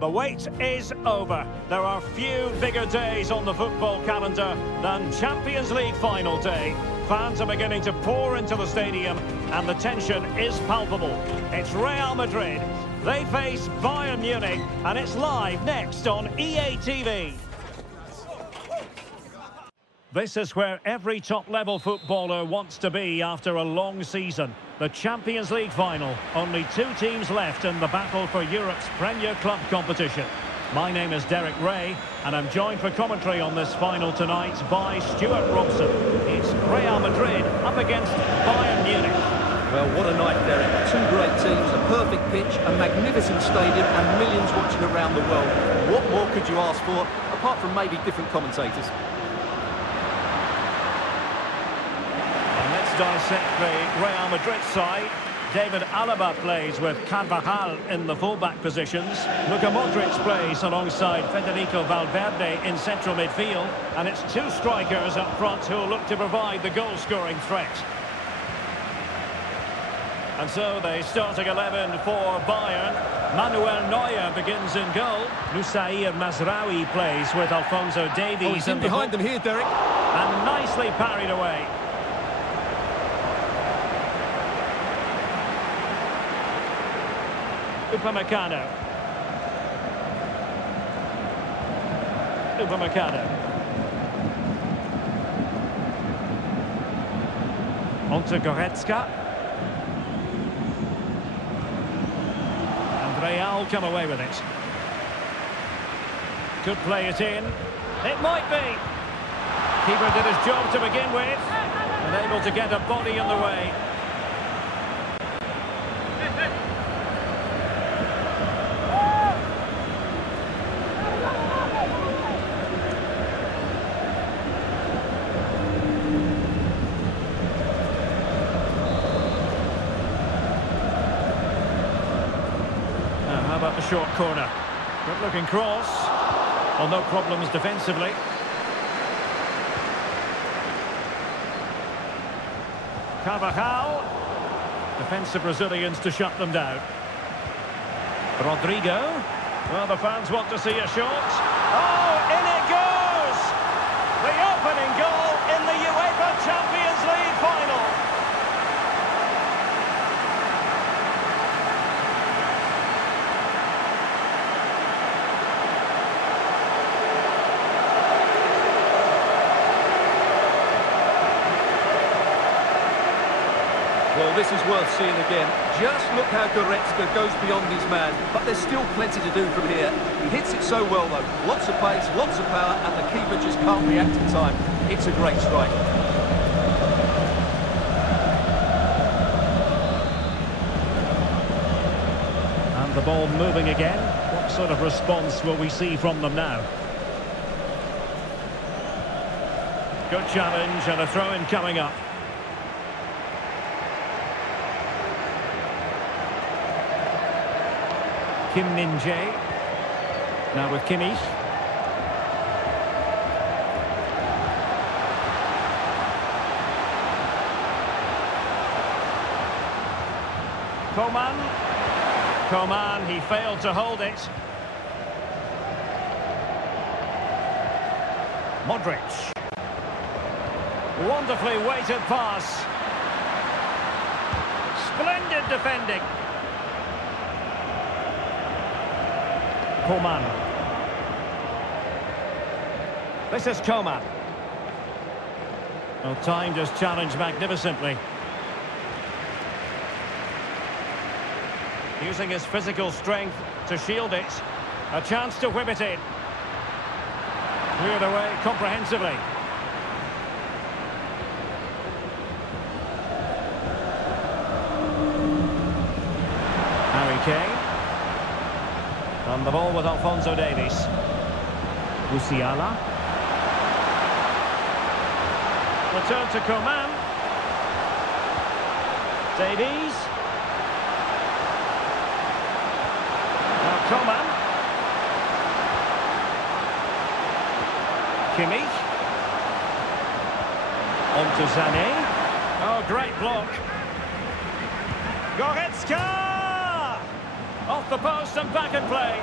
The wait is over. There are few bigger days on the football calendar than Champions League final day. Fans are beginning to pour into the stadium and the tension is palpable. It's Real Madrid. They face Bayern Munich and it's live next on EA TV. This is where every top-level footballer wants to be after a long season. The Champions League final. Only two teams left in the battle for Europe's Premier Club competition. My name is Derek Ray, and I'm joined for commentary on this final tonight by Stuart Robson. It's Real Madrid up against Bayern Munich. Well, what a night, Derek. Two great teams, a perfect pitch, a magnificent stadium, and millions watching around the world. What more could you ask for, apart from maybe different commentators? Dissect the Real Madrid side. David Alaba plays with Carvajal in the fullback positions. Luka Modric plays alongside Federico Valverde in central midfield. And it's two strikers up front who look to provide the goal-scoring threat. And so the starting 11 for Bayern. Manuel Neuer begins in goal. Nusair Mazraoui plays with Alphonso Davies. He's in behind them here, Derek. And nicely parried away. Upamecano. On to Goretzka. And Real come away with it. Could play it in. It might be. Keeper did his job to begin with. And able to get a body in the way. About the short corner. Good looking cross. Well, no problems defensively. Carvajal. Defensive Brazilians to shut them down. Rodrigo. Well, the fans want to see a shot. Oh, in it goes! The opening goal in the UEFA Champions League final. Well, this is worth seeing again. Just look how Goretzka goes beyond his man. But there's still plenty to do from here. He hits it so well, though. Lots of pace, lots of power, and the keeper just can't react in time. It's a great strike. And the ball moving again. What sort of response will we see from them now? Good challenge and a throw-in coming up. Kim Min-jae. Now with Kimmich. Coman, he failed to hold it. Modric. Wonderfully weighted pass. Splendid defending. Coman. This is Coman. Well, timed his challenge magnificently. Using his physical strength to shield it. A chance to whip it in. Cleared away comprehensively. Harry Kane. On the ball with Alphonso Davies. Musiala. Return to Coman. Davies. Now Coman. Kimmich. On to Sané. Oh, great block. Goretzka! Off the post and back in play.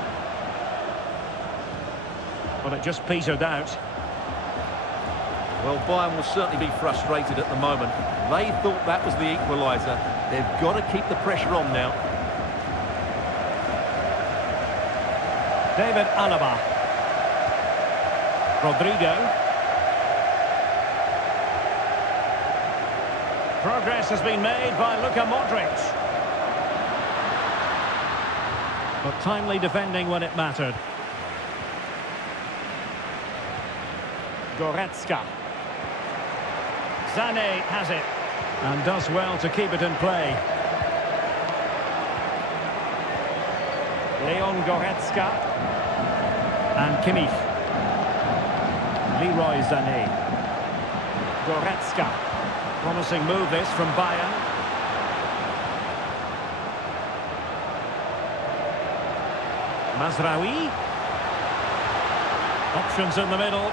Well, it just petered out. Well, Bayern will certainly be frustrated at the moment. They thought that was the equaliser. They've got to keep the pressure on now. David Alaba. Rodrigo. Progress has been made by Luka Modric. But timely defending when it mattered. Goretzka. Sané has it. And does well to keep it in play. Leon Goretzka. And Kimmich. Leroy Sané. Goretzka. Promising move this from Bayern. Mazraoui. Options in the middle.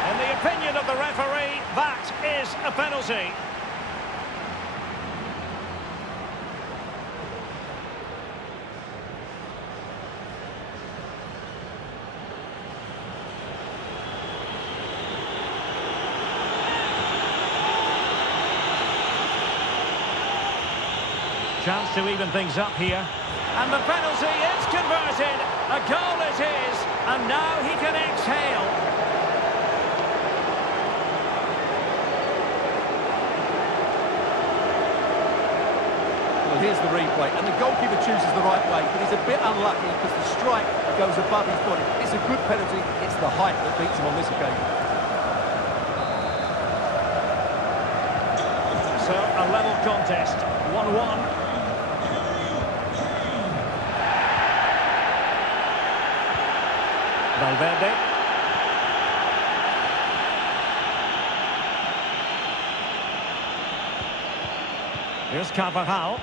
In the opinion of the referee, that is a penalty. Chance to even things up here. And the penalty is converted. A goal it is. And now he can exhale. Well, here's the replay. And the goalkeeper chooses the right way. But he's a bit unlucky because the strike goes above his body. It's a good penalty. It's the height that beats him on this occasion. So, a level contest. 1-1. Valverde. Here's Carvajal.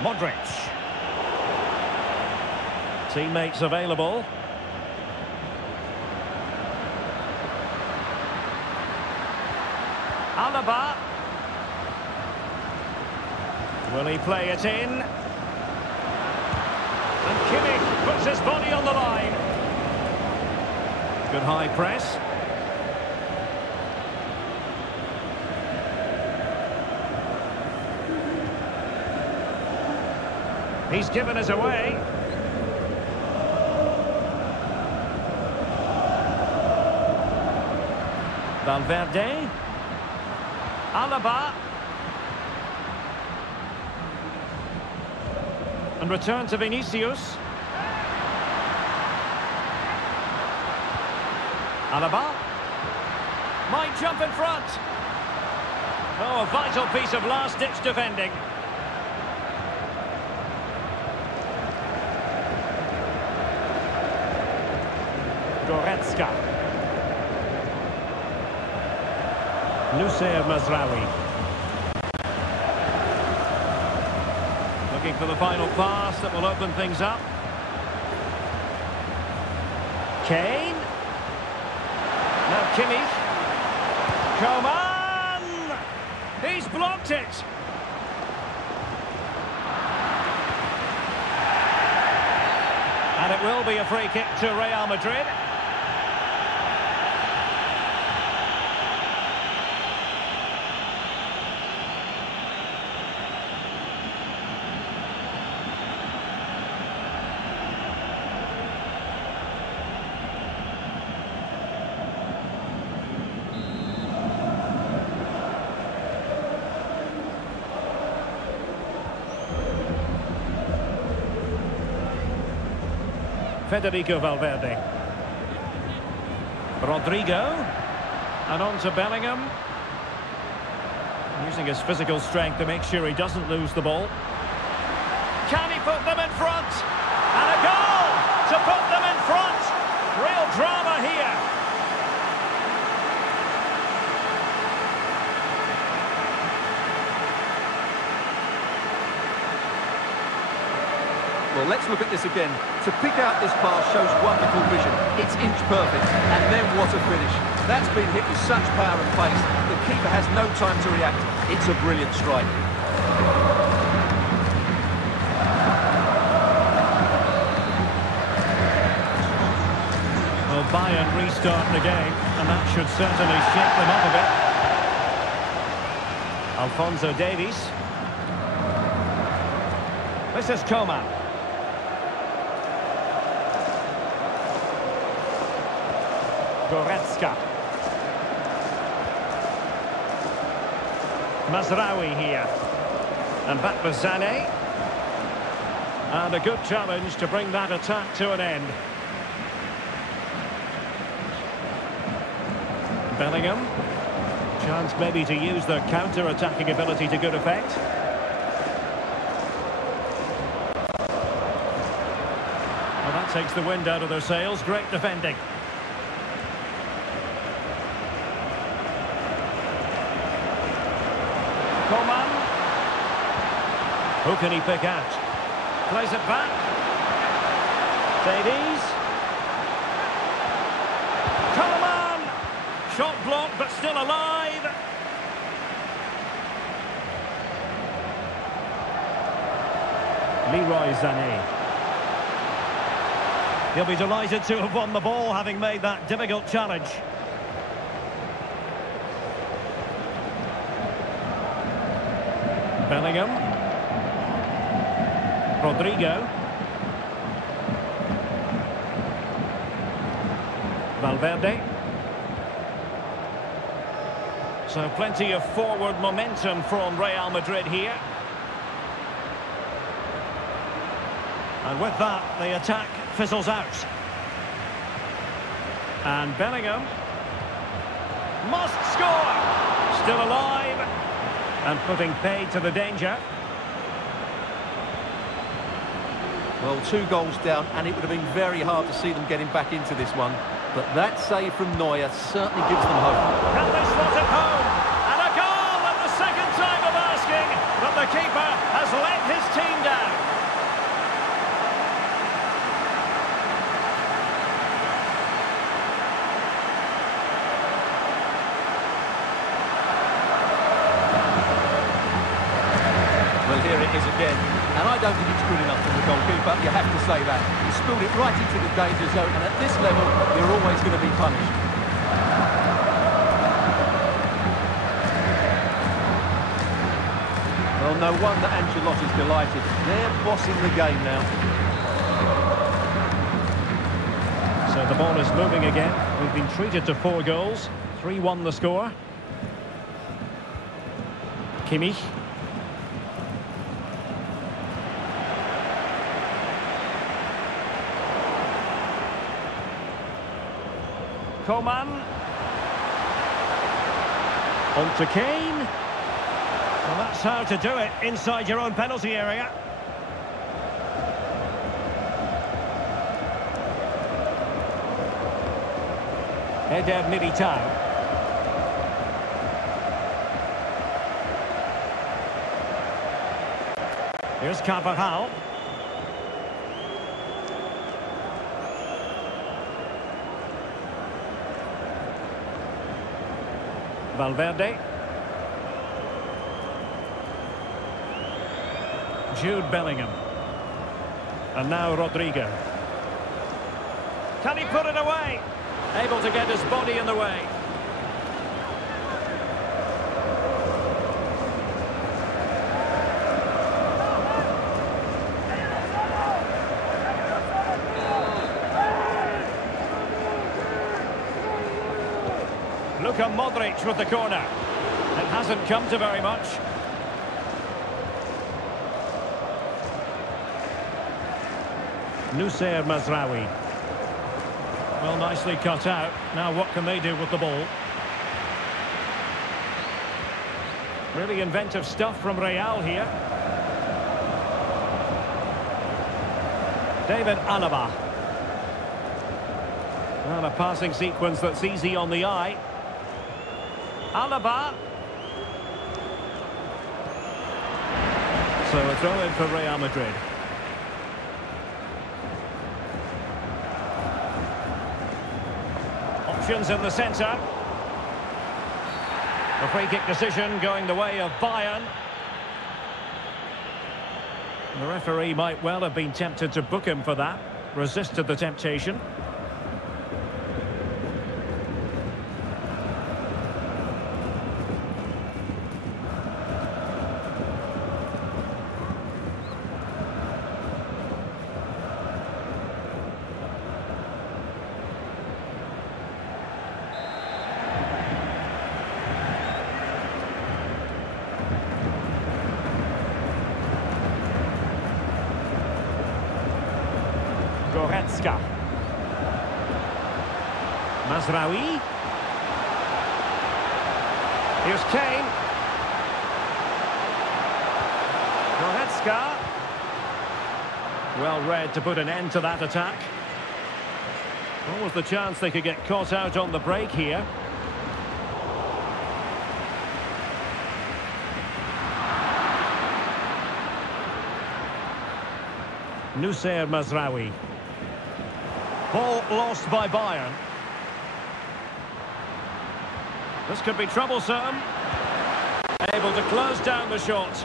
Modric. Teammates available. Alaba. Will he play it in? And Kimmich puts his body on the line. Good high press. He's given us away. Valverde. Alaba. And return to Vinicius. Alaba. Might jump in front. Oh, a vital piece of last-ditch defending. Goretzka. Noussair Mazraoui. Looking for the final pass that will open things up. Kane. Now Kimmich. Coman! He's blocked it. And it will be a free kick to Real Madrid. Federico Valverde. Rodrigo. And on to Bellingham. Using his physical strength to make sure he doesn't lose the ball. Can he put them in front? And a goal to put them in front. Real drama here. Well, let's look at this again. To pick out this pass shows wonderful vision. It's inch perfect, and then what a finish. That's been hit with such power and pace. The keeper has no time to react. It's a brilliant strike. start in the game, and that should certainly shake them up a bit. Alphonso Davies. This is Coman. Goretzka. Mazraoui here. And back with Sané. And a good challenge to bring that attack to an end. Bellingham. Chance maybe to use their counter-attacking ability to good effect. Well, that takes the wind out of their sails. Great defending. Coman. Who can he pick out? Plays it back. Davies. Coman. Shot blocked, but still alive. Leroy Sané. He'll be delighted to have won the ball, having made that difficult challenge. Bellingham. Rodrigo. Valverde. So plenty of forward momentum from Real Madrid here. And with that, the attack fizzles out. And Bellingham must score. Still alive. And putting paid to the danger. Well, 2 goals down, and it would have been very hard to see them getting back into this one. But that save from Neuer certainly gives them hope. Can they slot it home? And a goal at the second time of asking. But the keeper has let his team down. Well, here it is again. And I don't think it's good enough from the goalkeeper, you have to say that. He spilled it right into the danger zone, and at this level, you're always going to be punished. Well, no wonder Ancelotti's delighted. They're bossing the game now. So the ball is moving again. We've been treated to 4 goals. 3-1 the score. Kimmich. Coman. On to Kane. Well, that's how to do it inside your own penalty area. Eder Militao. Here's Carvajal. Valverde. Jude Bellingham. And now Rodrigo. Can he put it away? Able to get his body in the way. Luka Modric with the corner. It hasn't come to very much. Nussair Mazraoui. Well, nicely cut out. Now what can they do with the ball? Really inventive stuff from Real here. David Alaba. Well, a passing sequence that's easy on the eye. Alaba. So a throw in for Real Madrid. Options in the centre. A free kick decision going the way of Bayern. The referee might well have been tempted to book him for that. Resisted the temptation. Goretzka. Mazraoui. Here's Kane. Goretzka. Well read to put an end to that attack. What was the chance they could get caught out on the break here? Nussair Mazraoui. Ball lost by Bayern. This could be troublesome. Able to close down the shot.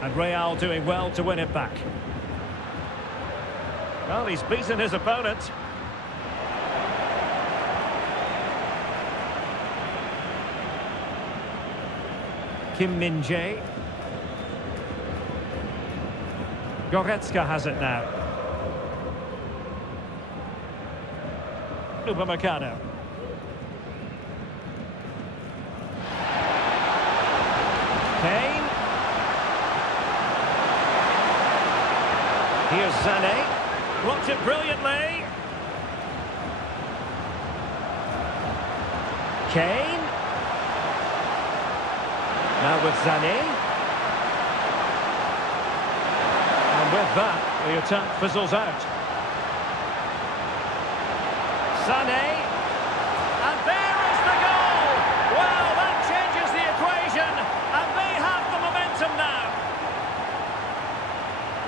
And Real doing well to win it back. Well, he's beaten his opponent. Kim Min-jae. Goretzka has it now. Upamecano. Kane. Here's Sané. Blocked it brilliantly. Kane. Now with Sané. And with that, the attack fizzles out. Sané. And there is the goal! Well, that changes the equation. And they have the momentum now.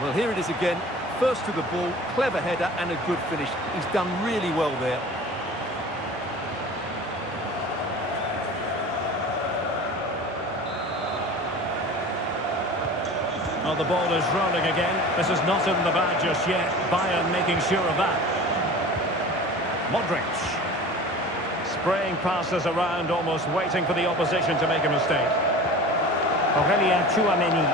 Well, here it is again. First to the ball, clever header and a good finish. He's done really well there. Well, the ball is rolling again. This is not in the bag just yet. Bayern making sure of that. Modric. Spraying passes around, almost waiting for the opposition to make a mistake. Aurélien Tchouameni.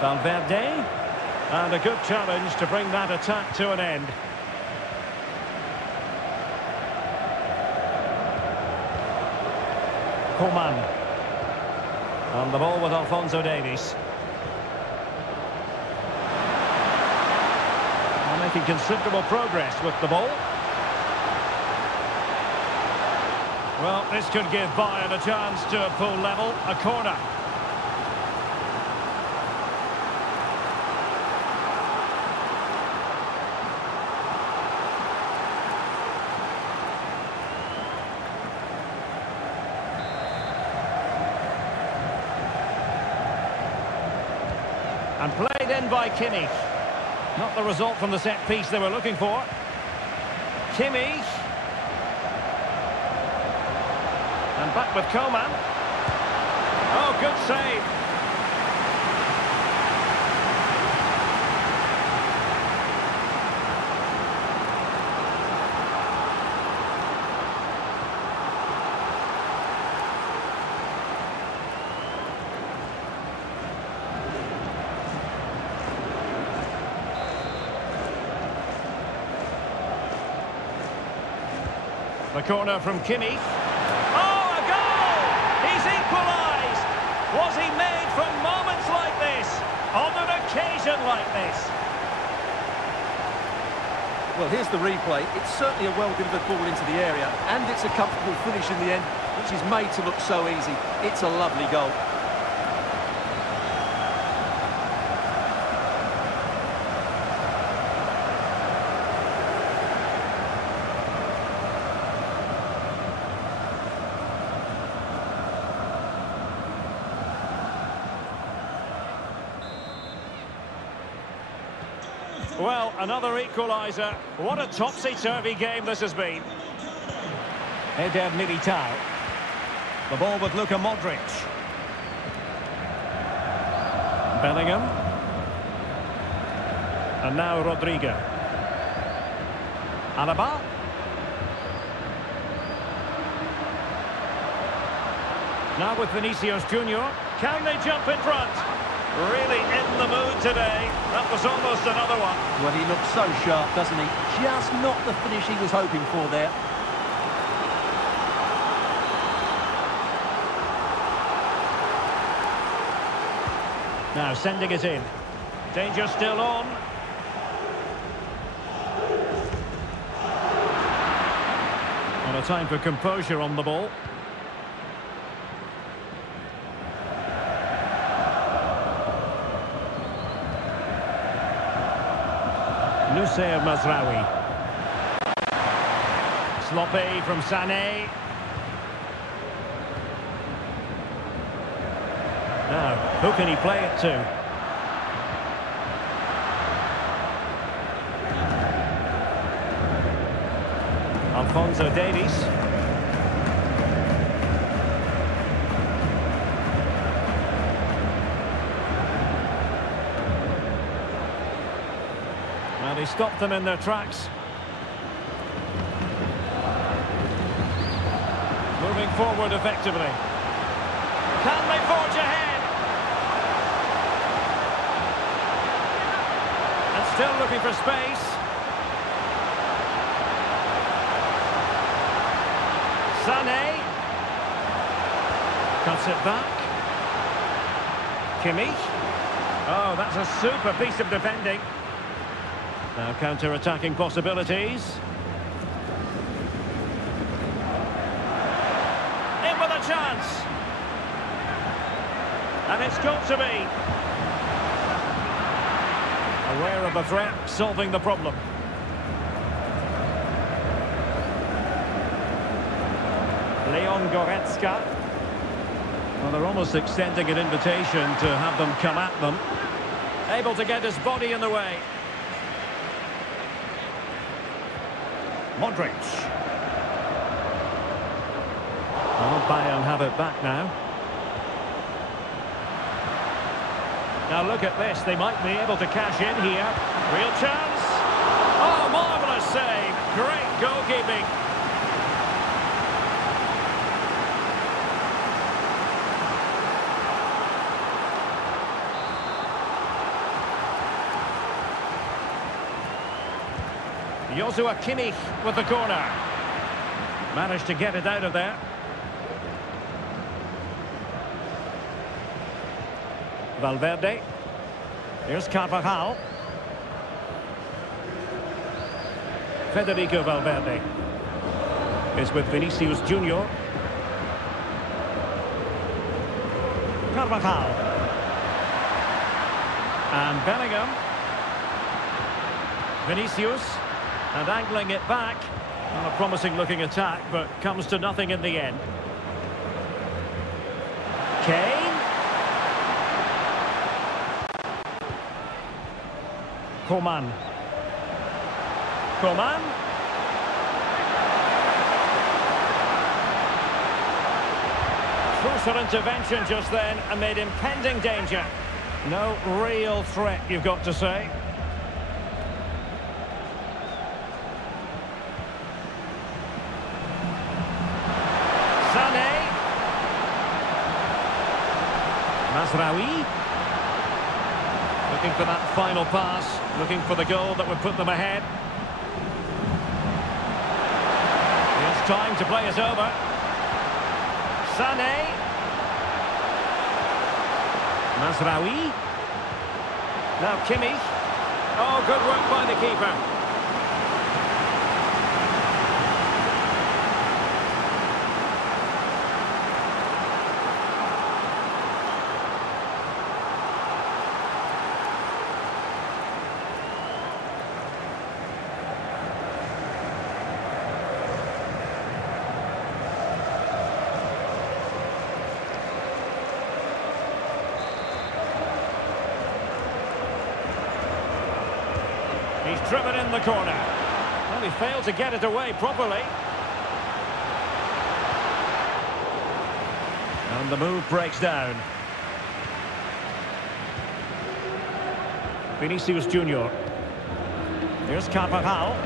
Valverde. And a good challenge to bring that attack to an end. Coman. On the ball with Alphonso Davies. Making considerable progress with the ball. Well, this could give Bayern a chance to pull level. A corner. And played in by Kimmich. Not the result from the set piece they were looking for. Kimmich. And back with Coman. Oh, good save. The corner from Kimmich. Oh, a goal! He's equalised! Was he made from moments like this? On an occasion like this? Well, here's the replay. It's certainly a well-delivered ball into the area, and it's a comfortable finish in the end, which is made to look so easy. It's a lovely goal. Well, another equaliser. What a topsy-turvy game this has been. Eder Militao. The ball with Luka Modric. Bellingham. And now Rodrigo. Alaba. Now with Vinicius Junior. Can they jump in front? Really in the mood today. That was almost another one. Well, he looks so sharp, doesn't he? Just not the finish he was hoping for there. Now sending it in. Danger still on. And a time for composure on the ball. Nusayr Mazraoui. Sloppy from Sané. Now, who can he play it to? Alphonso Davies. And he stopped them in their tracks. Moving forward effectively. Can they forge ahead? And still looking for space. Sané. Cuts it back. Kimmich. Oh, that's a super piece of defending. Now counter-attacking possibilities. In with a chance. And it's got to be. Aware of the threat, solving the problem. Leon Goretzka. Well, they're almost extending an invitation to have them come at them. Able to get his body in the way. Modric. Oh, Bayern have it back now. Now look at this. They might be able to cash in here. Real chance. Oh, marvellous save. Great goalkeeping. Joshua Kimmich with the corner. Managed to get it out of there. Valverde. Here's Carvajal. Federico Valverde is with Vinicius Junior. Carvajal. And Bellingham. Vinicius. And angling it back. Well, a promising looking attack, but comes to nothing in the end. Kane. Coman. Coman. Closer intervention just then amid impending danger. No real threat, you've got to say. Sané. Mazraoui. Looking for that final pass. Looking for the goal that would put them ahead. It's time to play it over. Sané. Mazraoui. Now Kimmich. Oh, good work by the keeper. He's driven in the corner. Well, he failed to get it away properly. And the move breaks down. Vinicius Junior. Here's Carvajal.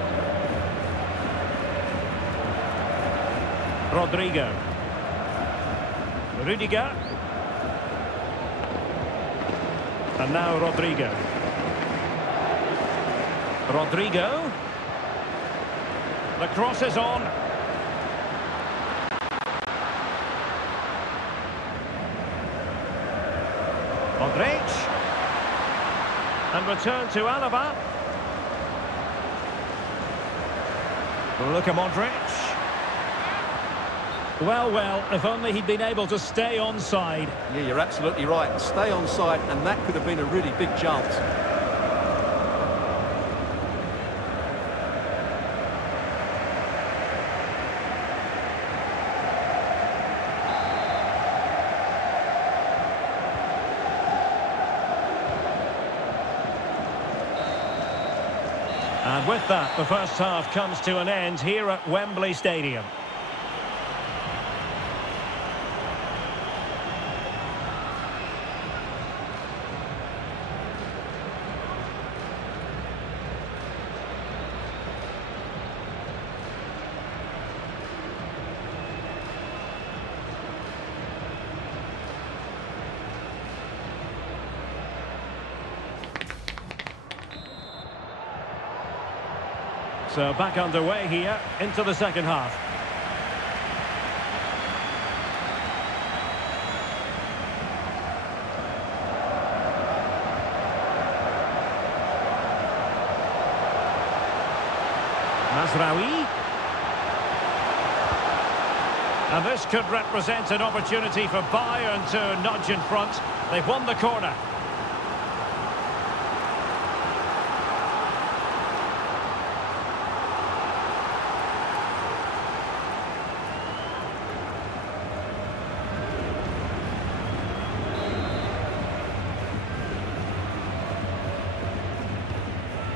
Rodrigo. Rudiger. And now Rodrigo. Rodrigo. The cross is on. Modric. And return to Alaba. Luka Modric. Well, if only he'd been able to stay onside. Yeah, you're absolutely right. Stay onside, and that could have been a really big chance. And with that, the first half comes to an end here at Wembley Stadium. So back underway here into the second half. Mazraoui. And this could represent an opportunity for Bayern to nudge in front. They've won the corner.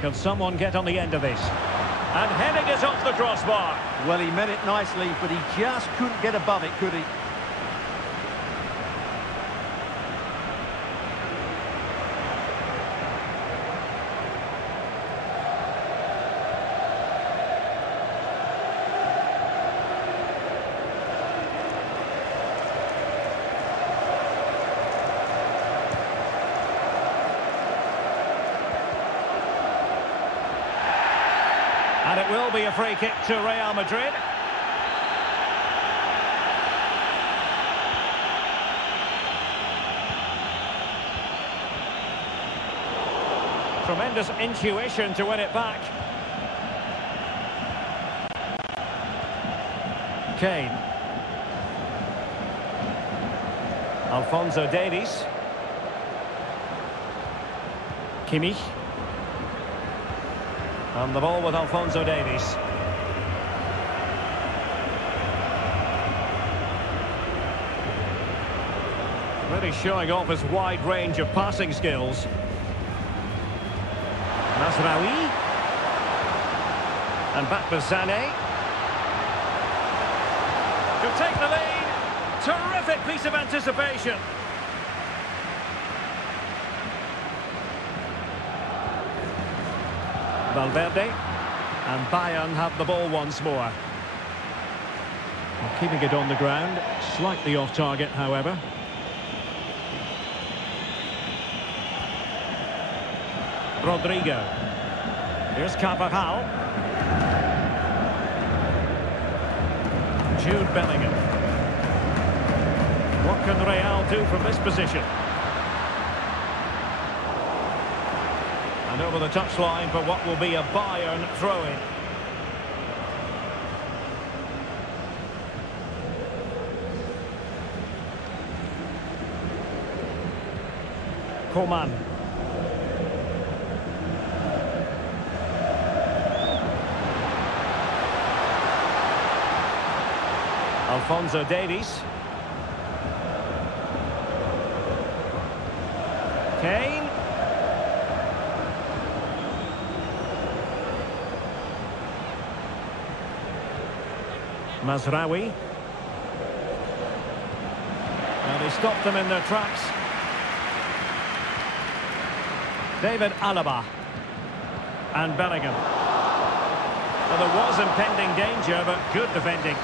Can someone get on the end of this? And heading it off the crossbar. Well, he meant it nicely, but he just couldn't get above it, could he? And it will be a free kick to Real Madrid. Tremendous intuition to win it back. Kane. Alphonso Davies. Kimmich. And the ball with Alphonso Davies. Really showing off his wide range of passing skills. Mazraoui. And back with Sané. To take the lead. Terrific piece of anticipation. Valverde, and Bayern have the ball once more. Keeping it on the ground, slightly off target, however. Rodrigo. Here's Carvajal. Jude Bellingham. What can Real do from this position? And over the touchline for what will be a Bayern throw-in. Coman. Alphonso Davies. Kane. Mazraoui. And he stopped them in their tracks. David Alaba. And Bellingham. Well, there was impending danger, but good defending.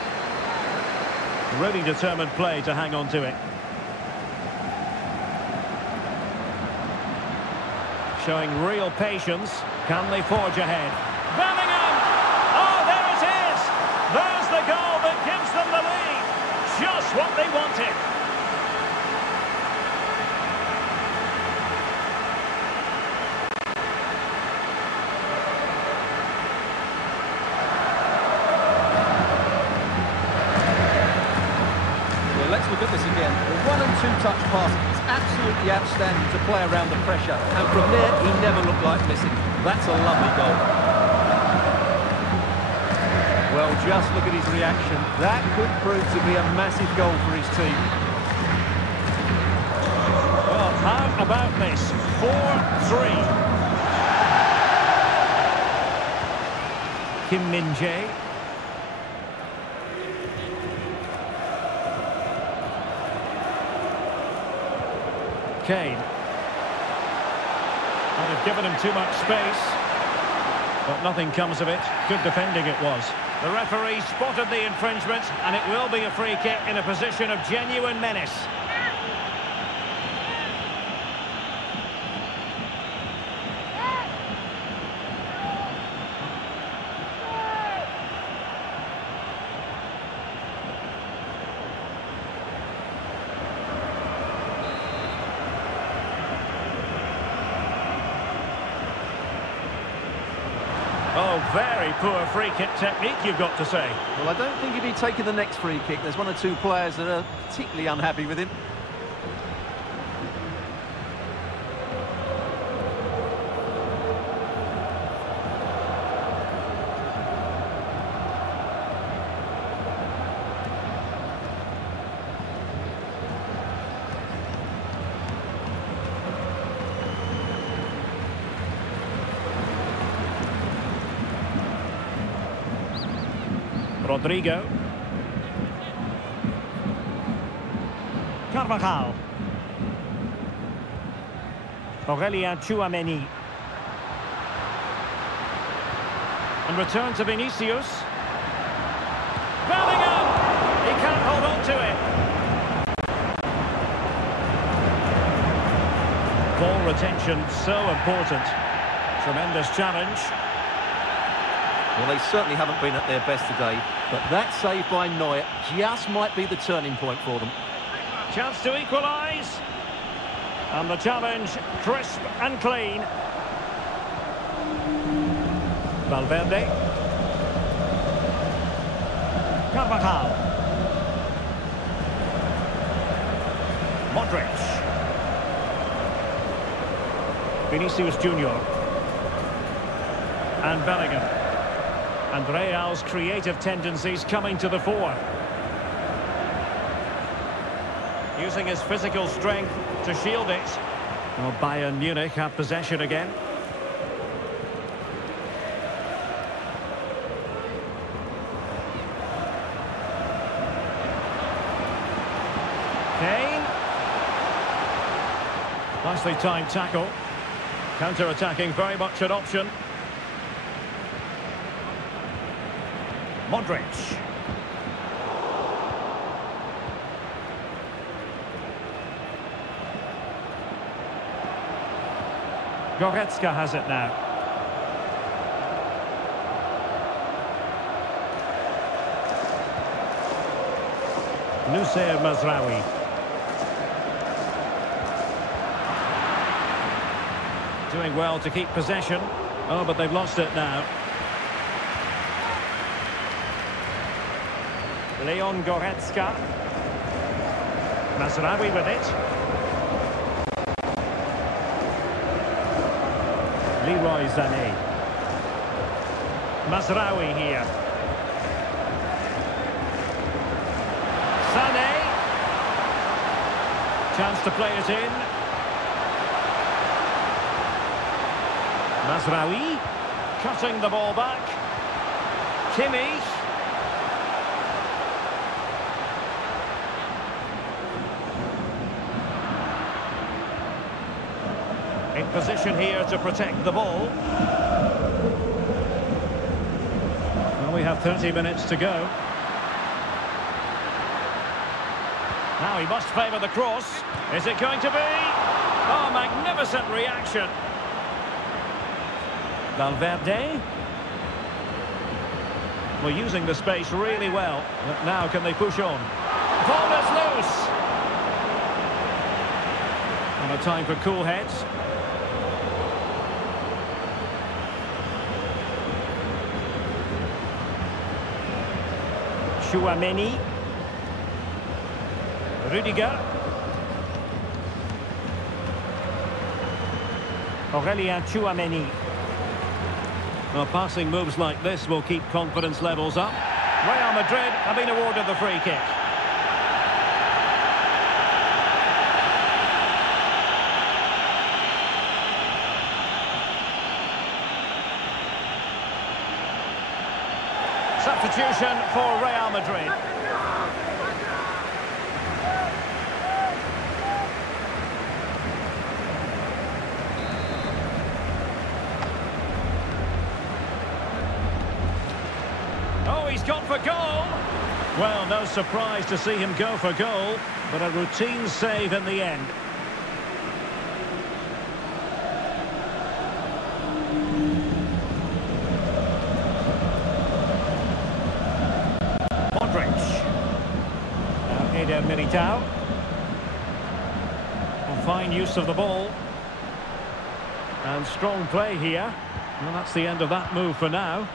Really determined play to hang on to it. Showing real patience. Can they forge ahead? Bellingham! Oh, there it is! There's the goal that gives them the lead. Just what they wanted. look at this again. The one and two touch pass is absolutely outstanding to play around the pressure. And from there, he never looked like missing. That's a lovely goal. Well, just look at his reaction. That could prove to be a massive goal for his team. Well, how about this? 4-3. Kim Min-jae. Kane. Well, they've given him too much space, but nothing comes of it. Good defending it was. The referee spotted the infringement, and it will be a free kick in a position of genuine menace. Oh, very poor free kick technique, you've got to say. Well, I don't think he'd be taking the next free kick. There's one or two players that are particularly unhappy with him. Rodrigo. Carvajal. Aurelien Tchouameni. And return to Vinicius. Bellingham! He can't hold on to it. Ball retention so important. Tremendous challenge. Well, they certainly haven't been at their best today, but that save by Neuer just might be the turning point for them. Chance to equalise. And the challenge, crisp and clean. Valverde. Carvajal. Modric. Vinicius Junior. And Bellingham. And Real's creative tendencies coming to the fore. Using his physical strength to shield it. Well, Bayern Munich have possession again. Kane. Nicely timed tackle. Counter-attacking, very much an option. Modric. Goretzka has it now. Noussair Mazraoui. Doing well to keep possession. Oh, but they've lost it now. Leon Goretzka. Mazraoui with it. Leroy Sané. Mazraoui here. Sané. Chance to play it in. Mazraoui. Cutting the ball back. Kimmich. In position here to protect the ball. Well, we have 30 minutes to go. Now he must favour the cross. Is it going to be? Oh, magnificent reaction. Valverde. Well, using the space really well. But now can they push on? Ball is loose. And a time for cool heads. Tchouameni. Rudiger. Aurelien Tchouameni. Well, passing moves like this will keep confidence levels up. Real Madrid have been awarded the free kick. Substitution for Real Madrid. Oh, he's gone for goal. Well, no surprise to see him go for goal, but a routine save in the end. Militao. And fine use of the ball. And strong play here. Well, that's the end of that move for now.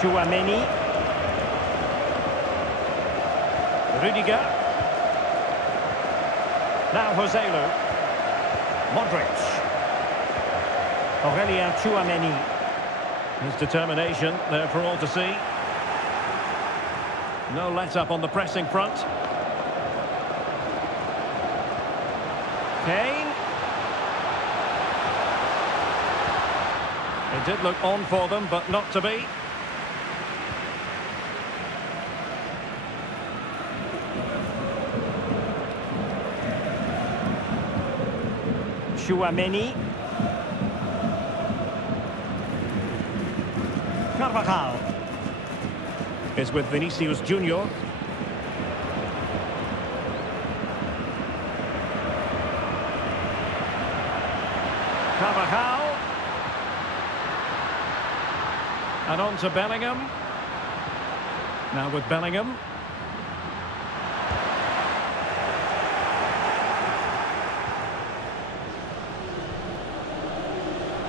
Tchouameni. Rudiger. Now Joselu. Modric. Aurelien Tchouameni. His determination there for all to see. No let-up on the pressing front. Kane. It did look on for them, but not to be. Tchouameni. Carvajal is with Vinicius Junior. Carvajal. And on to Bellingham. Now with Bellingham.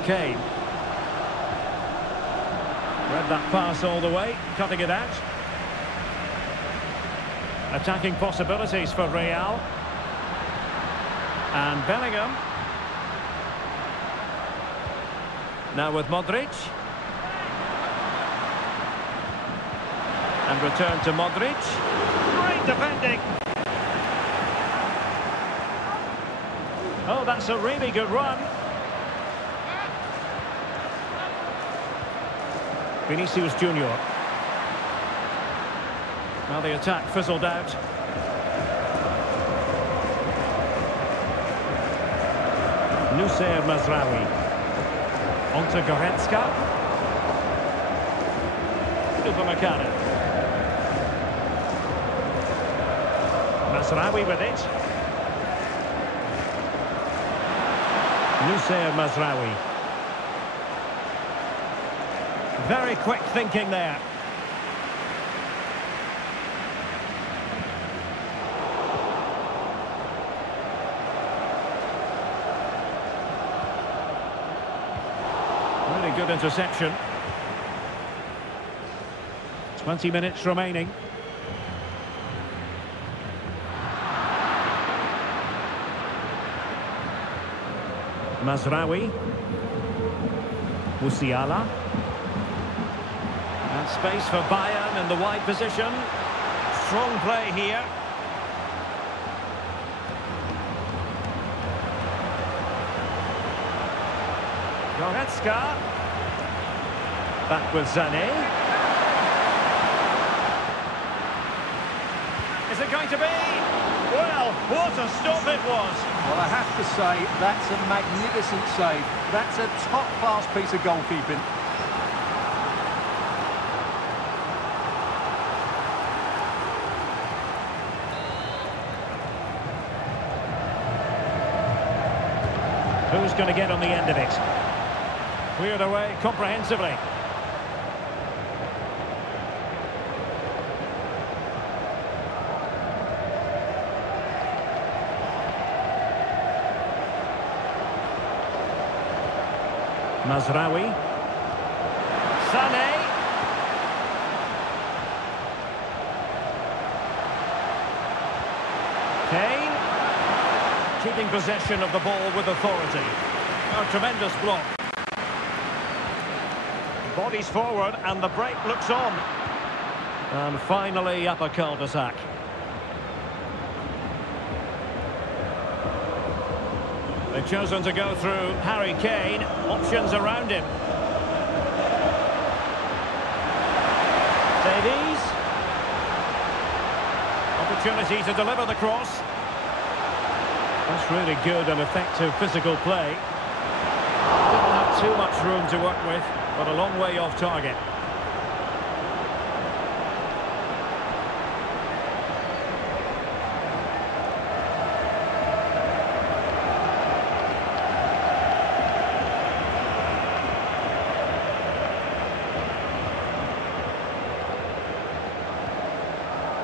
Kane. Read that pass all the way, cutting it out. Attacking possibilities for Real. And Bellingham. Now with Modric. And return to Modric. Great defending. Oh, that's a really good run. Vinicius Junior. Well, the attack fizzled out. Nusayr Mazraoui. On to Goretzka. Upamecano. Mazraoui with it. Nusayr Mazraoui. Very quick thinking there. Really good interception. 20 minutes remaining. Mazraoui. Musiala. And space for Bayern in the wide position. Strong play here. Goretzka. Back with Sané. Is it going to be? Well, what a stop it was. Well, I have to say, that's a magnificent save. That's a top-class piece of goalkeeping. Who's going to get on the end of it? Cleared away comprehensively. Mazraoui. Sané. Kane. Keeping possession of the ball with authority. A tremendous block. Bodies forward and the break looks on. And finally up a cul-de-sac. They've chosen to go through Harry Kane. Options around him. Davies. Opportunity to deliver the cross. That's really good and effective physical play. Didn't have too much room to work with, but a long way off target.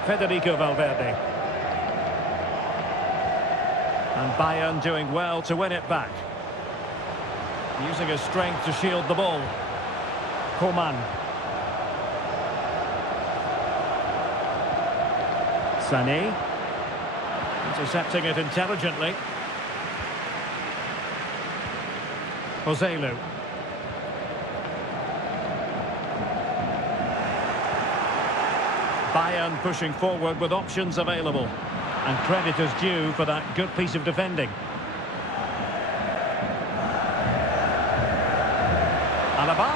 Federico Valverde. And Bayern doing well to win it back. Using his strength to shield the ball. Coman. Sané. Intercepting it intelligently. Joselu. Bayern pushing forward with options available. And credit is due for that good piece of defending. Alaba.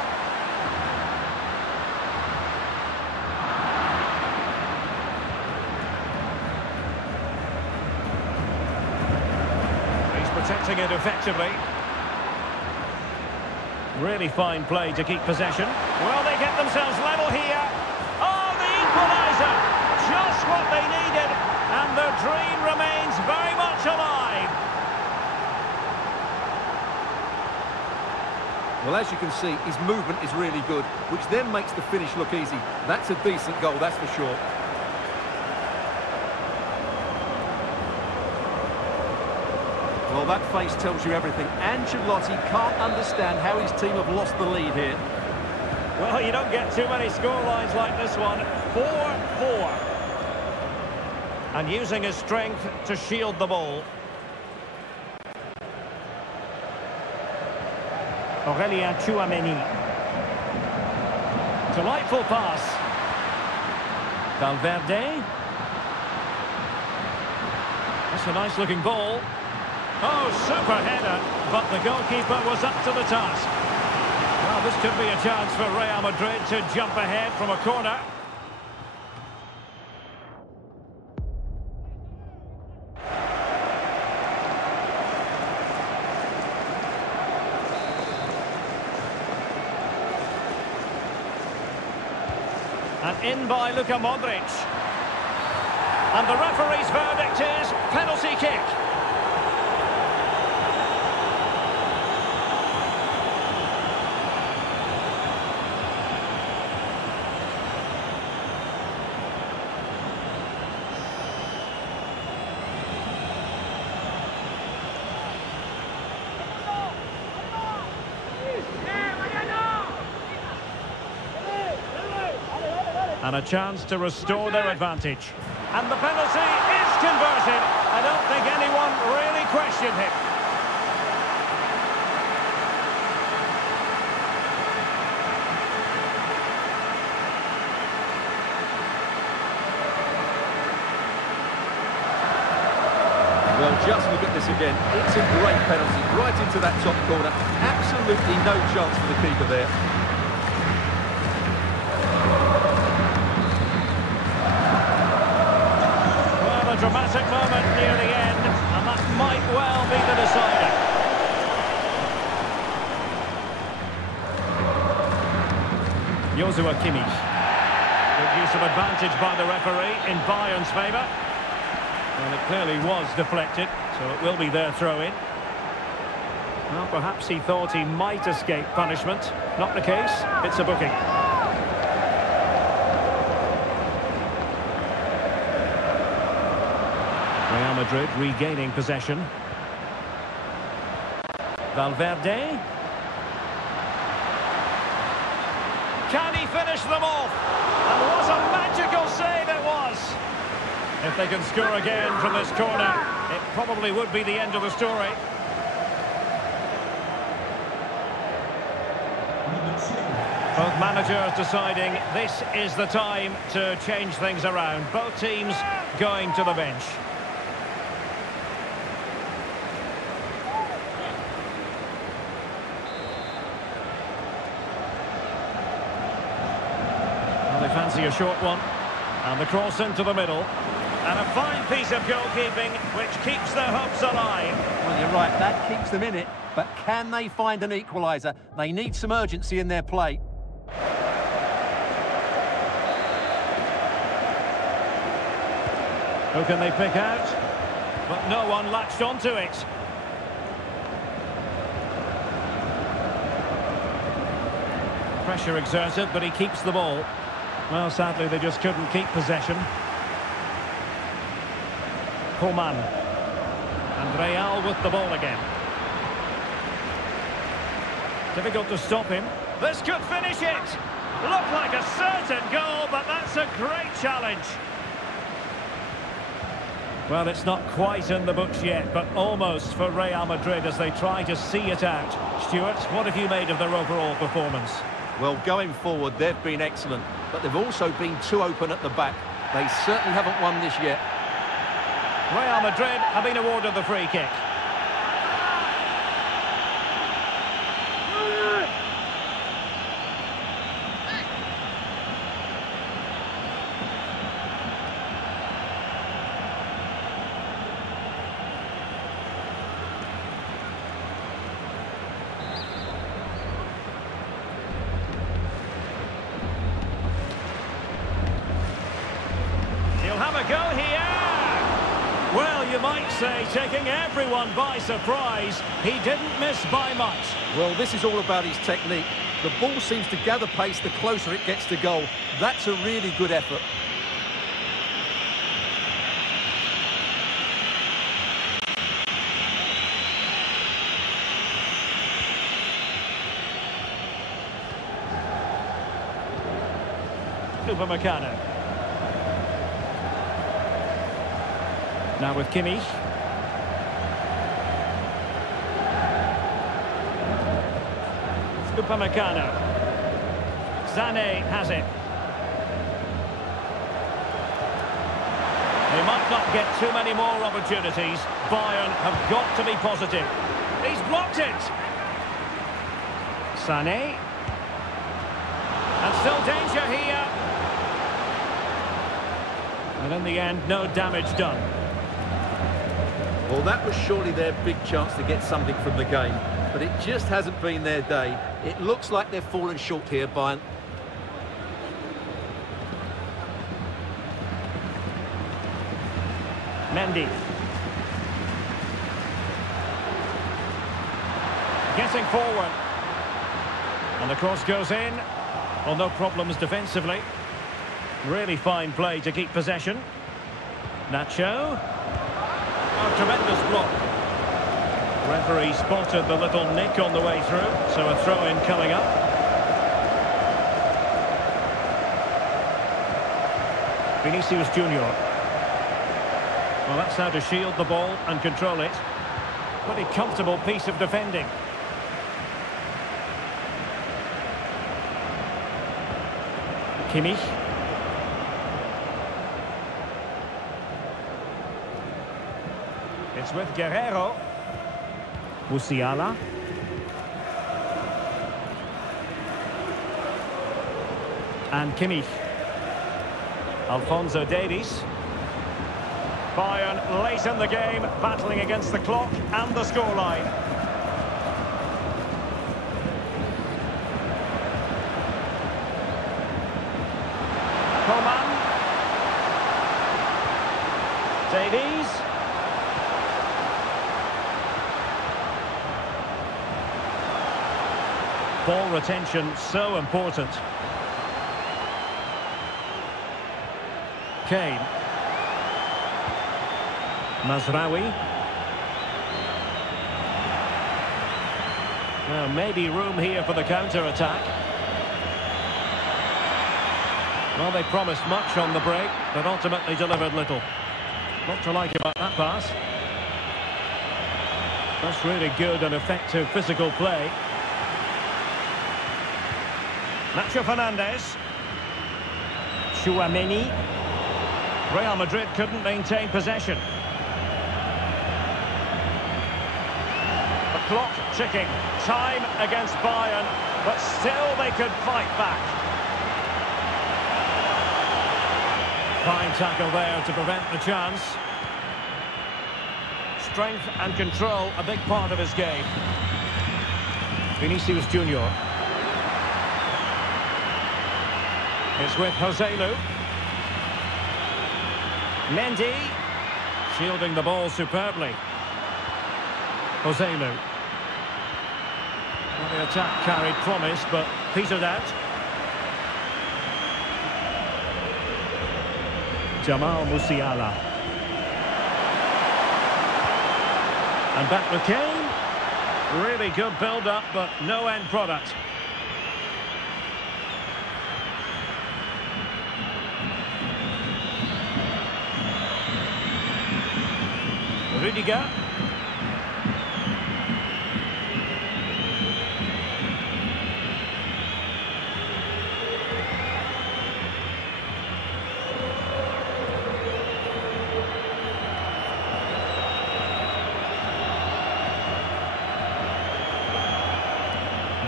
He's protecting it effectively. Really fine play to keep possession. Well, they get themselves level here. Oh, the equaliser! Just what they needed, and their dream remains very much alive. Well, as you can see, his movement is really good, which then makes the finish look easy. That's a decent goal, that's for sure. Well, that face tells you everything. Ancelotti can't understand how his team have lost the lead here. Well, you don't get too many scorelines like this one. 4-4. And using his strength to shield the ball. Aurélien Tchouaméni. Delightful pass. Valverde. That's a nice looking ball. Oh, super header, but the goalkeeper was up to the task. Well, this could be a chance for Real Madrid to jump ahead from a corner. And in by Luka Modric. And the referee's verdict is penalty kick. And a chance to restore their advantage. And the penalty is converted. I don't think anyone really questioned him. Well, just look at this again. It's a great penalty, right into that top corner. Absolutely no chance for the keeper there. Dramatic moment near the end, and that might well be the decider. Joshua Kimmich. Good use of advantage by the referee in Bayern's favour. And it clearly was deflected, so it will be their throw-in. Well, perhaps he thought he might escape punishment. Not the case, it's a booking. Real Madrid regaining possession. Valverde. Can he finish them off? And what a magical save it was! If they can score again from this corner, it probably would be the end of the story. Both managers deciding this is the time to change things around. Both teams going to the bench. Well, they fancy a short one. And the cross into the middle. And a fine piece of goalkeeping which keeps their hopes alive. Well, you're right, that keeps them in it. But can they find an equaliser? They need some urgency in their play. Who can they pick out? But no one latched onto it. Pressure exerted, but he keeps the ball. Well, sadly, they just couldn't keep possession. Coman. And Real with the ball again. Difficult to stop him. This could finish it. Looked like a certain goal, but that's a great challenge. Well, it's not quite in the books yet, but almost for Real Madrid as they try to see it out. Stuart, what have you made of their overall performance? Well, going forward, they've been excellent, but they've also been too open at the back. They certainly haven't won this yet. Real Madrid have been awarded the free kick. Have a go here. Well, you might say taking everyone by surprise. He didn't miss by much. Well, this is all about his technique. The ball seems to gather pace the closer it gets to goal. That's a really good effort. Upamecano. Now with Kimmich. Upamecano. Sané has it. They might not get too many more opportunities. Bayern have got to be positive. He's blocked it. Sané. And still danger here. And in the end, no damage done. Well, that was surely their big chance to get something from the game, but it just hasn't been their day. It looks like they've fallen short here, Bayern. Mendy. Getting forward. And the cross goes in. Well, no problems defensively. Really fine play to keep possession. Nacho. Oh, tremendous block. Referee spotted the little nick on the way through, so a throw-in coming up. Vinicius Junior. Well, that's how to shield the ball and control it. Pretty comfortable piece of defending. Kimmich. It's with Guerrero. Musiala. And Kimmich. Alphonso Davies. Bayern late in the game, battling against the clock and the scoreline. Coman. Davies. Ball retention so important. Kane. Mazraoui. Well, maybe room here for the counter-attack. Well, they promised much on the break, but ultimately delivered little. What to like about that pass? That's really good and effective physical play. Nacho Fernandez. Tchouaméni. Real Madrid couldn't maintain possession. The clock ticking. Time against Bayern, but still they could fight back. Fine tackle there to prevent the chance. Strength and control, a big part of his game. Vinicius Junior. It's with Joselu. Mendy. Shielding the ball superbly. Joselu. Well, the attack carried promise, but petered out. Jamal Musiala. And back with Kane. Really good build-up, but no end product. Rudiger.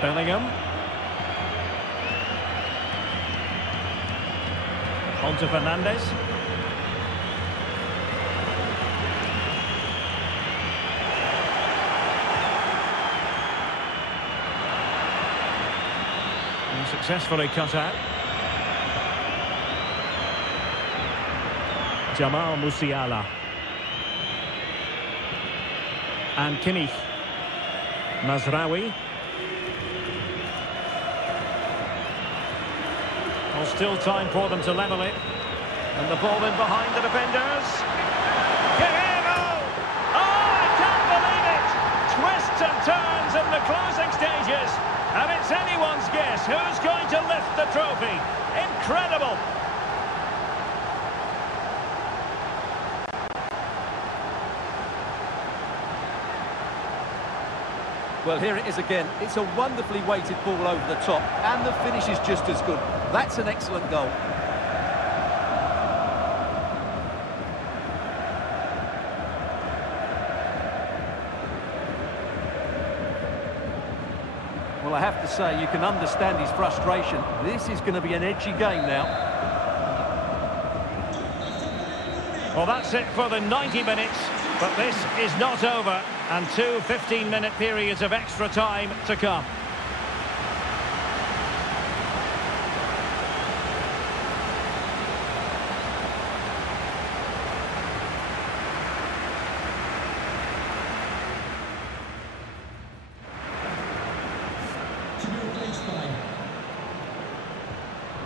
Bellingham. On to Fernandez. And successfully cut out. Jamal Musiala. And Kimmich. Mazraoui. Well, still time for them to level it. And the ball in behind the defenders. Guerrero! Oh, I can't believe it! Twists and turns in the closing stages. And it's anyone's guess who's going to lift the trophy. Incredible! Well, here it is again. It's a wonderfully weighted ball over the top, and the finish is just as good. That's an excellent goal. Well, I have to say, you can understand his frustration. This is going to be an edgy game now. Well, that's it for the 90 minutes, but this is not over. And two 15-minute periods of extra time to come.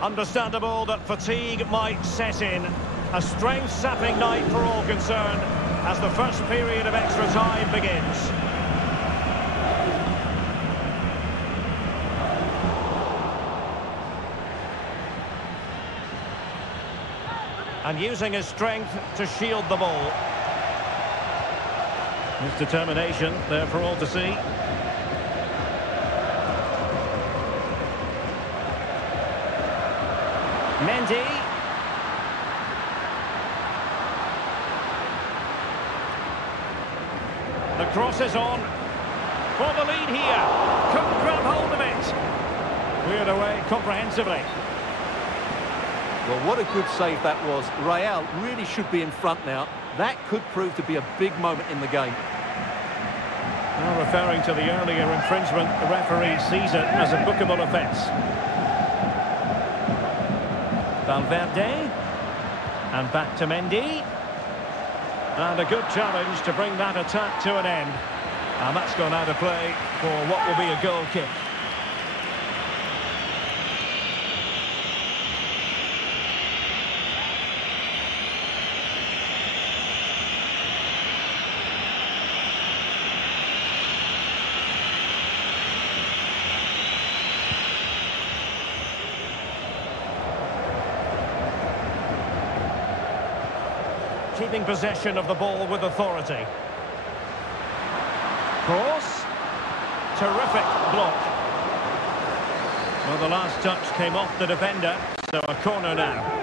Understandable that fatigue might set in. A strength-sapping night for all concerned as the first period of extra time begins. And using his strength to shield the ball. His determination there for all to see. Mendy. The cross is on for the lead here. Couldn't grab hold of it. Cleared away comprehensively. Well, what a good save that was. Real really should be in front now. That could prove to be a big moment in the game. Well, referring to the earlier infringement, the referee sees it as a bookable offence. Valverde. And back to Mendy. And a good challenge to bring that attack to an end. And that's gone out of play for what will be a goal kick. keeping possession of the ball with authority. Cross. Terrific block. Well, the last touch came off the defender, so a corner now.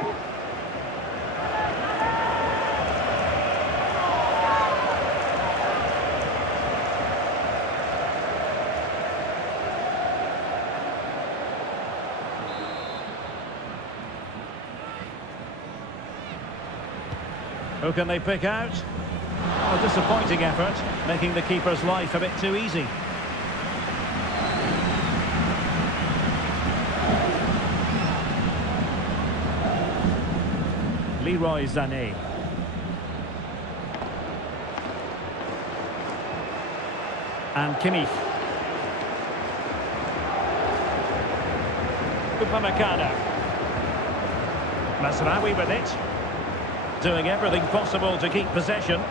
Who can they pick out? A disappointing effort, making the keeper's life a bit too easy. Leroy Sané. And Kimmich. Upamecano. Mazraoui with it. Doing everything possible to keep possession.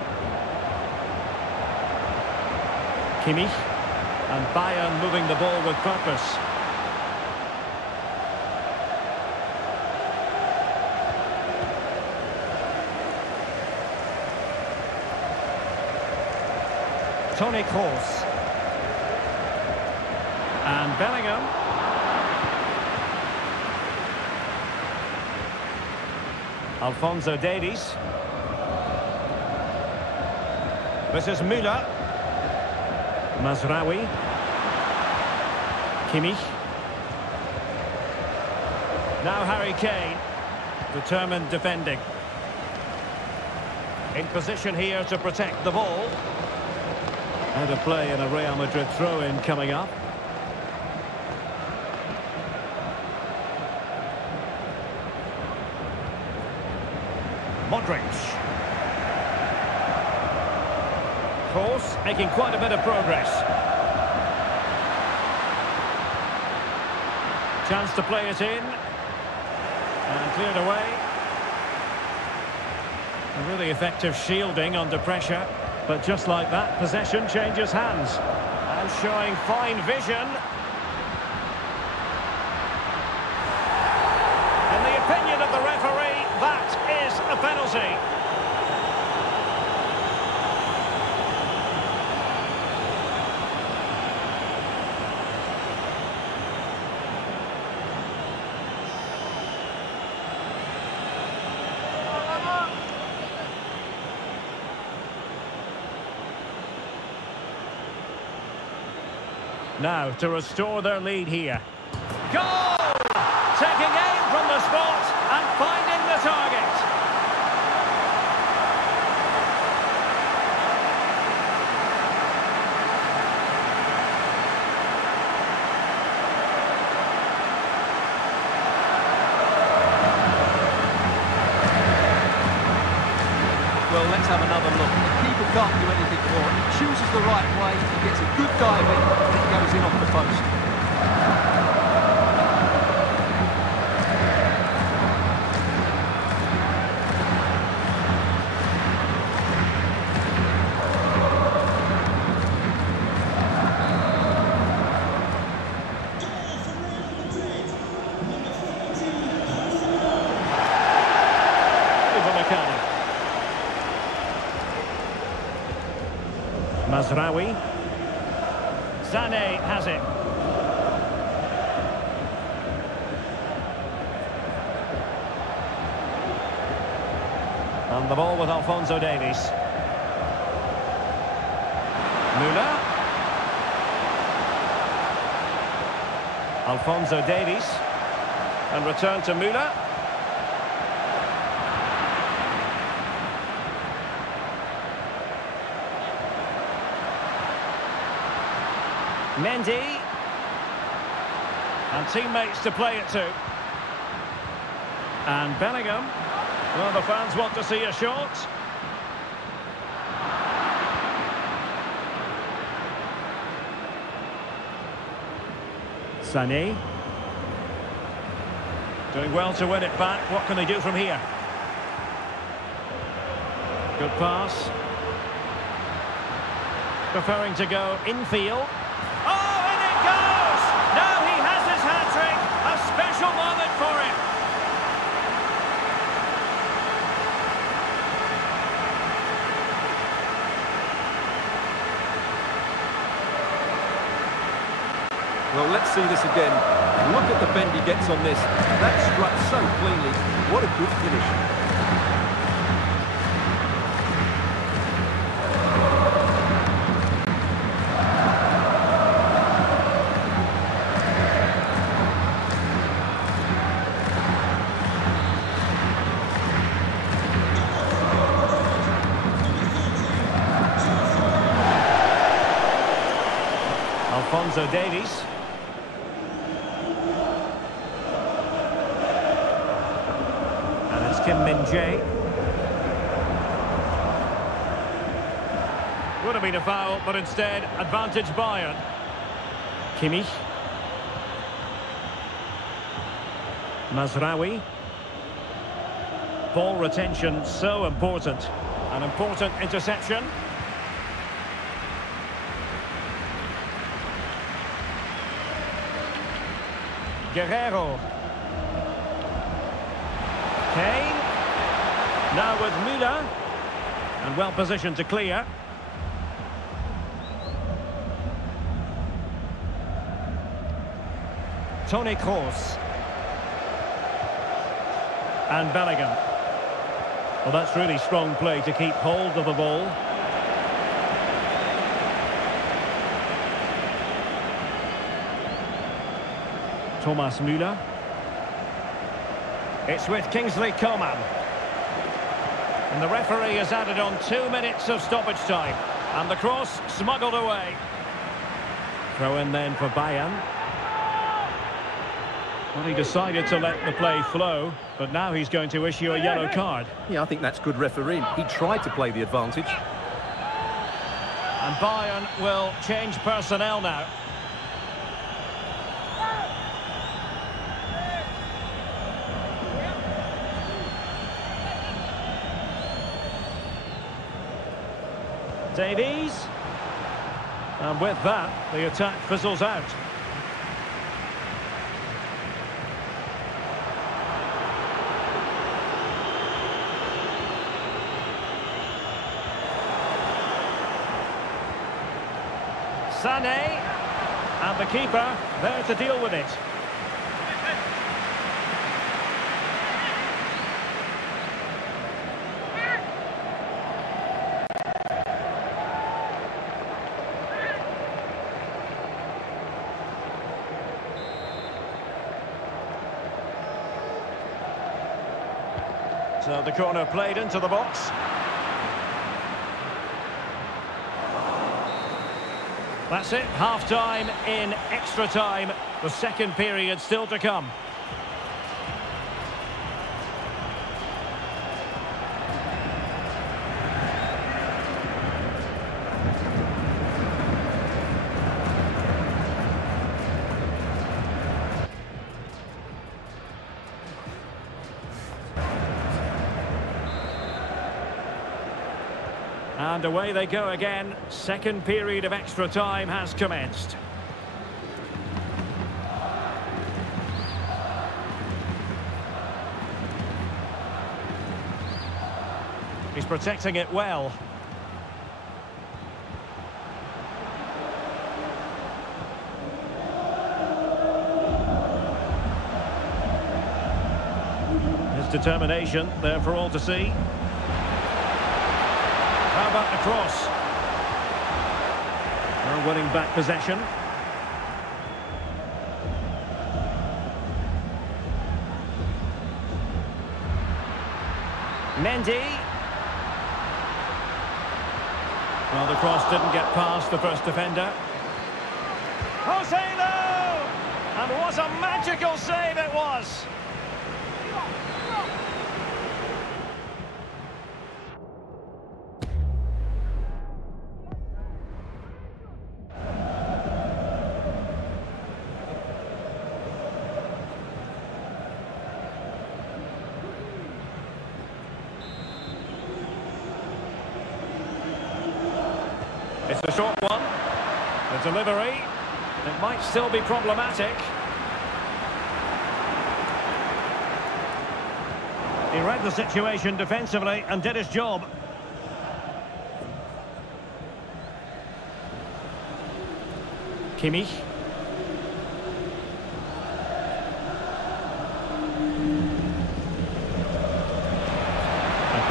Kimmich. And Bayern moving the ball with purpose. Toni Kroos. And Bellingham. Alphonso Davies. This is Müller. Mazraoui. Kimmich. Now Harry Kane. Determined defending. In position here to protect the ball. Out of play in a Real Madrid throw-in coming up. Modric. Kroos making quite a bit of progress. Chance to play it in. And cleared away. A really effective shielding under pressure. But just like that, possession changes hands. And showing fine vision. In the opinion of the referee, that is a penalty. Now, to restore their lead here. Goal! Taking aim from the spot and finding the target. Well, let's have another look. The keeper can't do anything more. He chooses the right way, he gets a good dive in, and it goes in off the post. Mazraoui. Sané has it. And the ball with Alphonso Davies. Müller. Alphonso Davies. And return to Müller. Mendy. And teammates to play it to. And Bellingham. Well, the fans want to see a shot. Sané. Doing well to win it back. What can they do from here? Good pass. Preferring to go infield. Oh, and it goes! Now he has his hat-trick. A special moment for him. see this again. Look at the bend he gets on this. That struck so cleanly. What a good finish. Davies. And it's Kim Min-jae. Would have been a foul, but instead, advantage Bayern. Kimmich. Mazraoui. Ball retention so important. An important interception. Guerrero. Kane. Now with Müller. And well positioned to clear. Toni Kroos. And Bellingham. Well, that's really strong play to keep hold of the ball. Thomas Müller. It's with Kingsley Coman. And the referee has added on 2 minutes of stoppage time. And the cross smuggled away. Throw in then for Bayern. Well, he decided to let the play flow, but now he's going to issue a yellow card. Yeah, I think that's good refereeing. He tried to play the advantage. And Bayern will change personnel now. Davies. And with that, the attack fizzles out. Sané. And the keeper there to deal with it. So the corner played into the box. That's it, half-time in extra time. The second period still to come. And away they go again. Second period of extra time has commenced. He's protecting it well. His determination there for all to see. How about the cross? They're winning back possession. Mendy. Well, the cross didn't get past the first defender. Joselu! And what a magical save it was! It's a short one. The delivery, it might still be problematic. He read the situation defensively and did his job. Kimmich.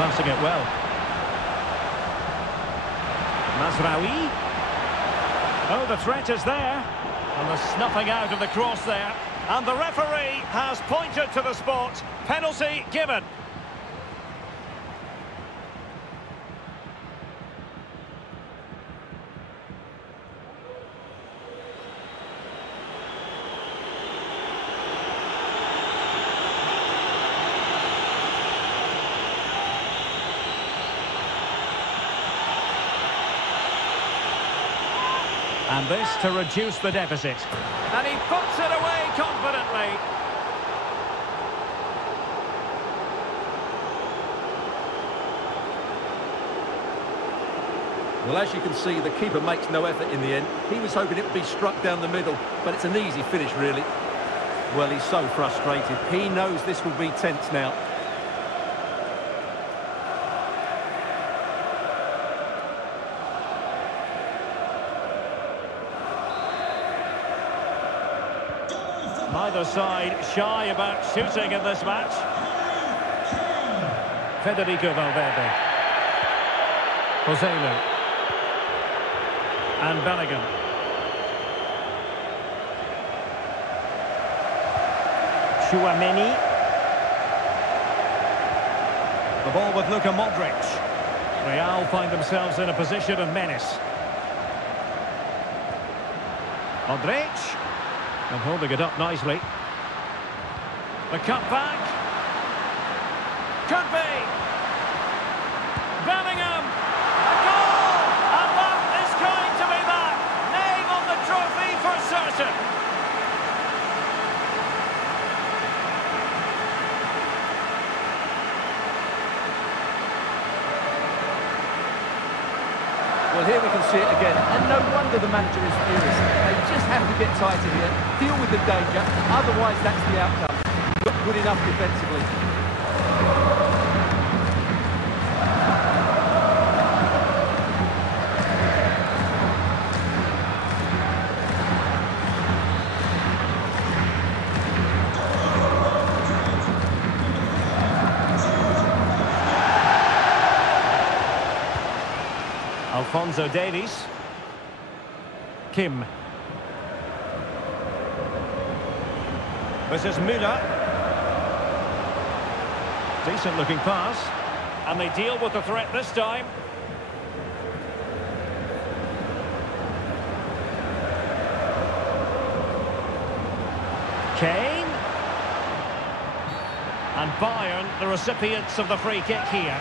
passing it well. Mazraoui. Oh, the threat is there. And the snuffing out of the cross there. And the referee has pointed to the spot. Penalty given. And this to reduce the deficit. And he puts it away confidently. Well, as you can see, the keeper makes no effort in the end. He was hoping it would be struck down the middle, but it's an easy finish, really. Well, he's so frustrated. He knows this will be tense now. Neither side shy about shooting in this match. Federico Valverde. Joselu. And Bellingham. Chouameni. The ball with Luka Modric. Real find themselves in a position of menace. Modric. And holding it up nicely. The cut back. Could be. Bellingham. A goal! And that is going to be that. Name on the trophy for certain. Well, here we can see it again, and no wonder the manager is furious. They just have to get tighter here, deal with the danger, otherwise that's the outcome. Not good enough defensively. Alphonso Davies. Kim. This is Müller. Decent looking pass. And they deal with the threat this time. Kane. And Bayern, the recipients of the free kick here.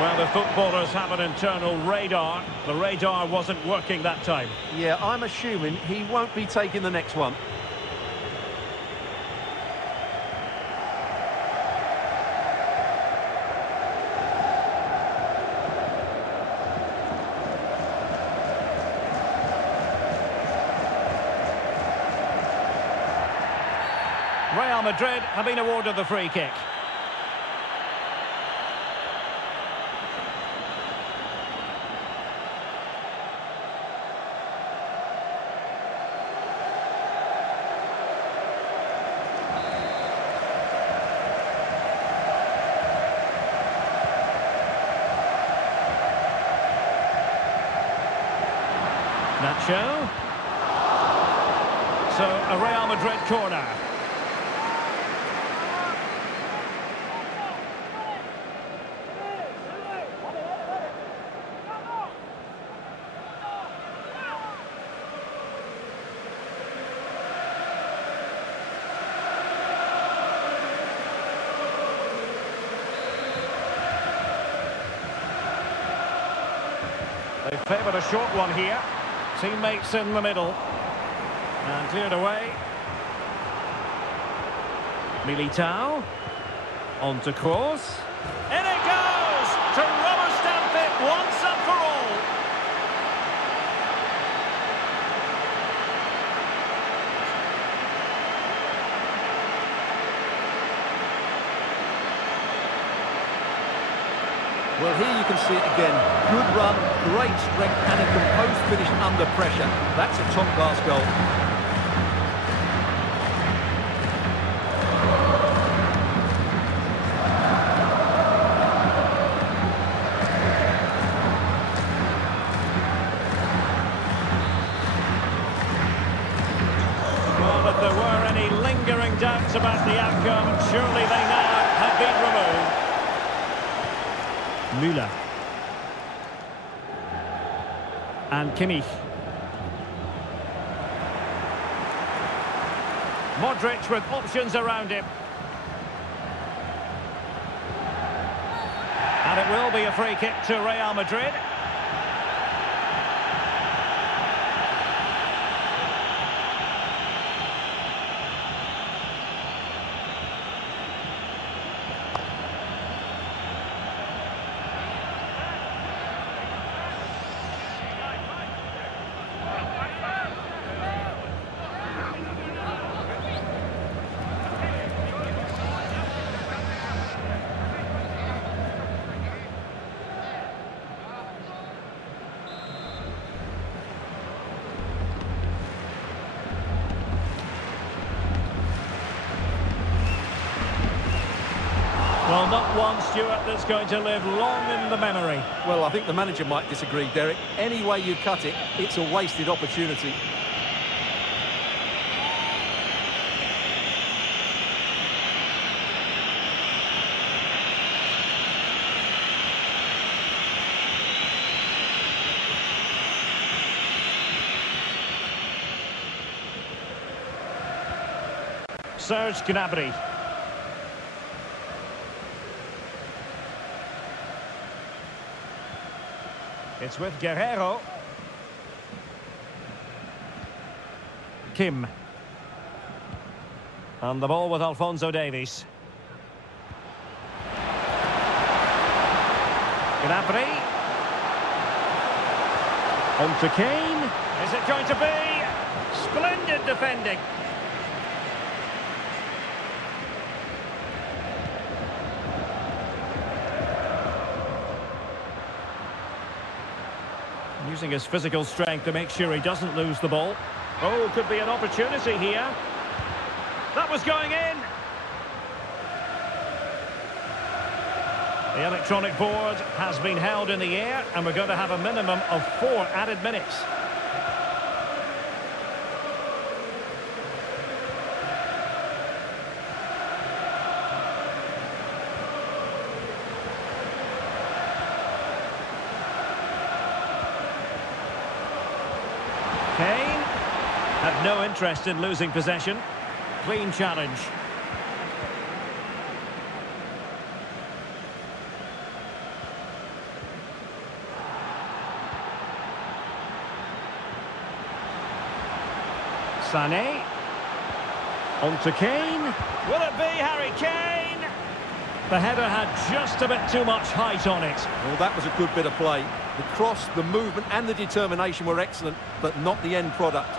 Well, the footballers have an internal radar. The radar wasn't working that time. Yeah, I'm assuming he won't be taking the next one. Real Madrid have been awarded the free kick. Nacho. So, a Real Madrid corner. They favoured a short one here. Teammates in the middle. And cleared away. Militao. On to Kroos. In it goes! To rubber stamp it once and for all. Well, here you can see it again. Good run, great strength, and a composed finish under pressure. That's a top-class goal. Well, if there were any lingering doubts about the outcome, surely they now have been removed. Müller. And Kimmich. Modric with options around him. And it will be a free kick to Real Madrid. Well, not one, Stuart, that's going to live long in the memory. Well, I think the manager might disagree, Derek. Any way you cut it, it's a wasted opportunity. Serge Gnabry. It's with Guerrero. Kim. And the ball with Alphonso Davies. Gnabry. On to Kane. Is it going to be? Splendid defending. Using his physical strength to make sure he doesn't lose the ball. Oh, could be an opportunity here. That was going in. The electronic board has been held in the air, and we're going to have a minimum of 4 added minutes. Kane had no interest in losing possession. Clean challenge. Sané. On to Kane. Will it be Harry Kane? The header had just a bit too much height on it. Well, that was a good bit of play. The cross, the movement and the determination were excellent, but not the end product.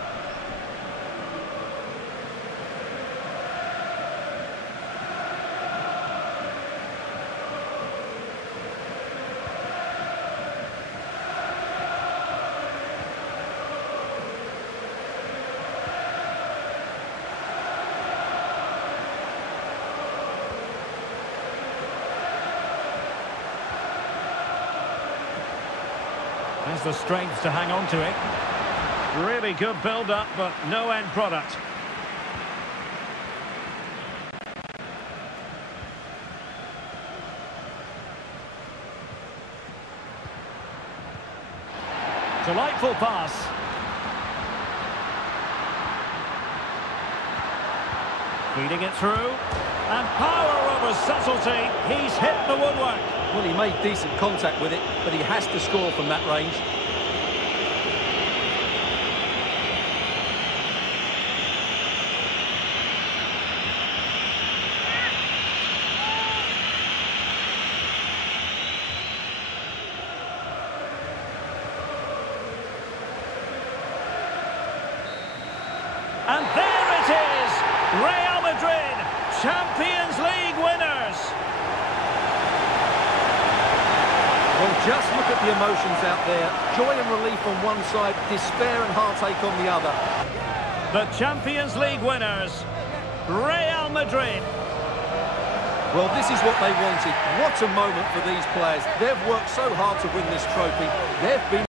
Has the strength to hang on to it. Really good build-up, but no end product. Delightful pass. Feeding it through. And power over subtlety. He's hit the woodwork. Well, he made decent contact with it, but he has to score from that range. And there it is! Real Madrid, Champions League winners! Just look at the emotions out there. Joy and relief on one side, despair and heartache on the other. The Champions League winners, Real Madrid. Well, this is what they wanted. What a moment for these players. They've worked so hard to win this trophy. They've been